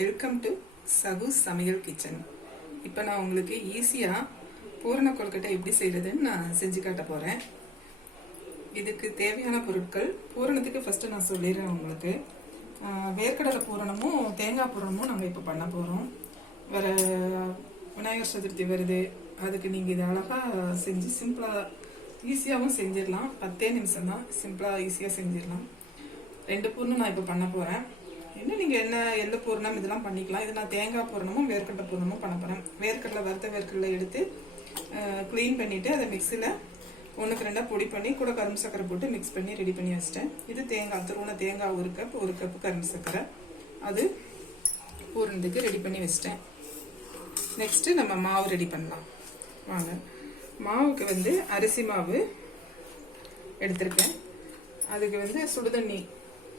Welcome to சகு சமையல் kitchen. இப்போ நான் உங்களுக்கு ஈஸியாக பூரண கொழுக்கட்டை எப்படி செய்கிறதுன்னு நான் செஞ்சு காட்ட போகிறேன். இதுக்கு தேவையான பொருட்கள் பூரணத்துக்கு ஃபஸ்ட்டு நான் சொல்லிடுறேன் உங்களுக்கு. வேர்க்கடலை பூரணமும் தேங்காய் பூரணமும் நாங்கள் இப்போ பண்ண போகிறோம். வேறு விநாயகர் சதுர்த்தி வருது, அதுக்கு நீங்கள் இதை அழகாக செஞ்சு சிம்பிளாக ஈஸியாகவும் செஞ்சிடலாம். 10 நிமிஷம் தான், சிம்பிளாக ஈஸியாக செஞ்சிடலாம். 2 பூரணம் நான் இப்போ பண்ண போகிறேன். இன்னும் நீங்கள் எந்த பூரணம் இதெல்லாம் பண்ணிக்கலாம். இது நான் தேங்காய் பூரணமும் வேர்க்கடலை பூரணமும் பண்ண போகிறேன். வேர்க்கடலை வறுத்த வேர்க்கடலை எடுத்து க்ளீன் பண்ணிவிட்டு அதை மிக்சியில் 1க்கு 2 பொடி பண்ணி கூட கரும்பு சக்கரை போட்டு மிக்ஸ் பண்ணி ரெடி பண்ணி வச்சிட்டேன். இது தேங்காய் துருவன தேங்காய் 1 கப் கரும்பு சக்கரை, அது பூரணத்துக்கு ரெடி பண்ணி வச்சிட்டேன். நெக்ஸ்ட்டு நம்ம மாவு ரெடி பண்ணலாம் வாங்க. மாவுக்கு அரிசி மாவு எடுத்திருக்கேன். அதுக்கு சுடுதண்ணி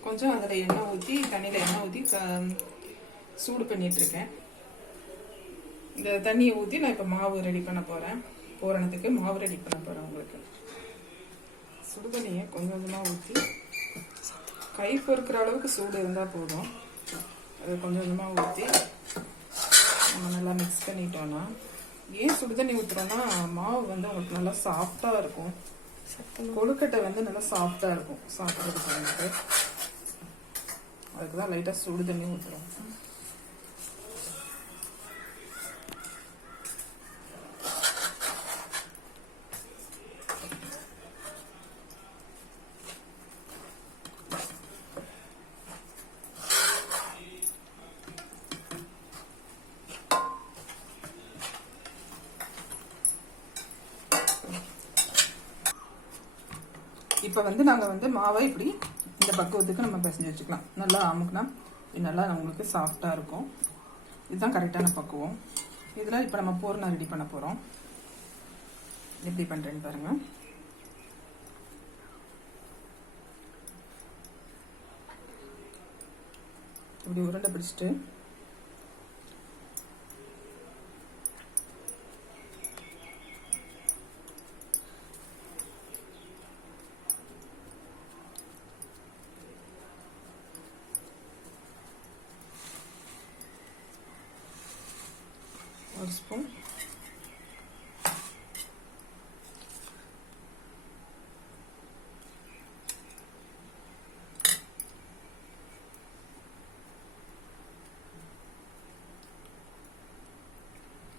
கொஞ்சம் அதில் எண்ணெய் ஊற்றி, தண்ணியில் எண்ணெய் ஊற்றி சூடு பண்ணிகிட்ருக்கேன். இந்த தண்ணியை ஊற்றி நான் இப்போ மாவு ரெடி பண்ண போகிறேன். பூரணத்துக்கு மாவு ரெடி பண்ண போகிறேன். உங்களுக்கு சுடுதண்ணியை கொஞ்சம் கொஞ்சமாக ஊற்றி கை பொறுக்கிற அளவுக்கு சூடு இருந்தால் போதும். அதை கொஞ்சம் கொஞ்சமாக ஊற்றி நம்ம நல்லா மிக்ஸ் பண்ணிட்டோன்னா, ஏன் சுடுதண்ணி ஊற்றுறோன்னா மாவு உங்களுக்கு நல்லா சாஃப்டாக இருக்கும். கொழுக்கட்டை நல்லா சாஃப்டாக இருக்கும் சாப்பிட்றதுக்கு. அதுக்கு தான் லைட்டாக சுடு தண்ணி ஊற்றுறோம். இப்போ நாங்கள் மாவை இப்படி இந்த பக்குவத்துக்கு நம்ம பிசைஞ்சு வச்சுக்கலாம். நல்லா அமுக்குனா இது நல்லா உங்களுக்கு சாஃப்டாக இருக்கும். இதுதான் கரெக்டான பக்குவம். இதில் இப்போ நம்ம பூரணம் ரெடி பண்ண போகிறோம். எப்படி பண்ணுறேன்னு பாருங்கள். இப்படி உருண்டை பிடிச்சிட்டு ஒரு ஸ்பூன்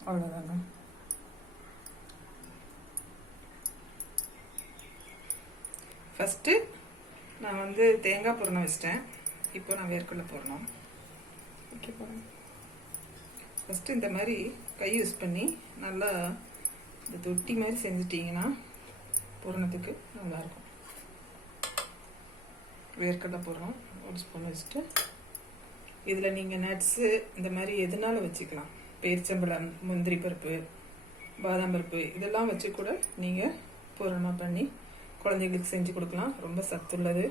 அவ்வளோதாங்க. ஃபஸ்ட்டு நான் தேங்காய் பூரணம் வச்சிட்டேன். இப்போ நான் வேர்க்கடலை பூரணம் ஓகே போகிறேன். ஃபஸ்ட்டு இந்த மாதிரி கை யூஸ் பண்ணி நல்லா இந்த தொட்டி மாதிரி செஞ்சிட்டிங்கன்னா பூரணத்துக்கு நல்லாயிருக்கும். வேர்க்கடலை பூரணம் 1 ஸ்பூன் வச்சுட்டு இதில் நீங்கள் நட்ஸு இந்த மாதிரி எதுனாலும் வச்சுக்கலாம். பேரிச்சம்பழம், முந்திரி பருப்பு, பாதாம் பருப்பு இதெல்லாம் வச்சு கூட நீங்கள் பூரணமாக பண்ணி குழந்தைங்களுக்கு செஞ்சு கொடுக்கலாம். ரொம்ப சத்துள்ளது.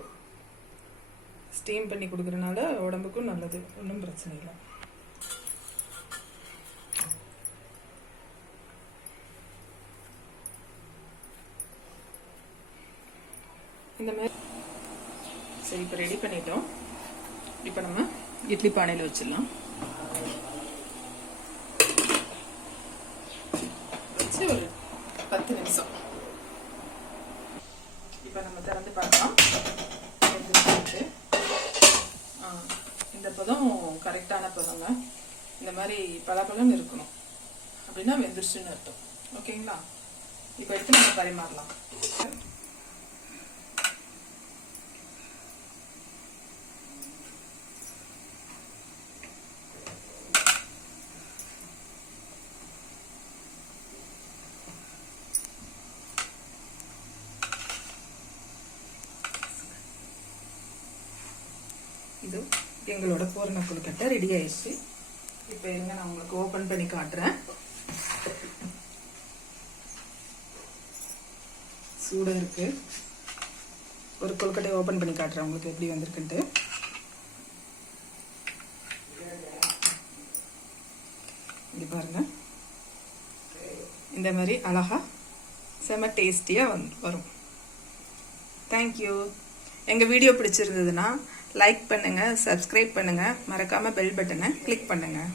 ஸ்டீம் பண்ணி கொடுக்குறதுனால உடம்புக்கும் நல்லது, ஒன்றும் பிரச்சனை இல்லை. இந்த மாதிரி சரி, இப்போ ரெடி பண்ணிட்டோம். இப்போ நம்ம இட்லி பானையில் வச்சிடலாம். வச்சு ஒரு 10 நிமிஷம் இப்போ நம்ம திறந்து பார்க்கலாம். இந்த பதம் கரெக்டான பதங்க. இந்த மாதிரி பலபலன்னு இருக்கணும், அப்படின்னா வெந்துருச்சுன்னு அர்த்தம். ஓகேங்களா? இப்போ எடுத்து நம்ம பரிமாறலாம். இது எங்களோட பூரண கொழுக்கட்டை ரெடி ஆயிடுச்சு. இப்போ இருங்க, நான் உங்களுக்கு ஓப்பன் பண்ணி காட்டுறேன். சூடாக இருக்கு. ஒரு கொழுக்கட்டையை ஓப்பன் பண்ணி காட்டுறேன் உங்களுக்கு எப்படி வந்திருக்குன்ட்டு. இங்கே பாருங்க, இந்த மாதிரி அழகா செம டேஸ்டியாக வரும். தேங்க்யூ. எங்கள் வீடியோ பிடிச்சிருந்ததுன்னா லைக் பண்ணுங்கள், சப்ஸ்கிரைப் பண்ணுங்கள், மறக்காமல் பெல் பட்டனை கிளிக் பண்ணுங்கள்.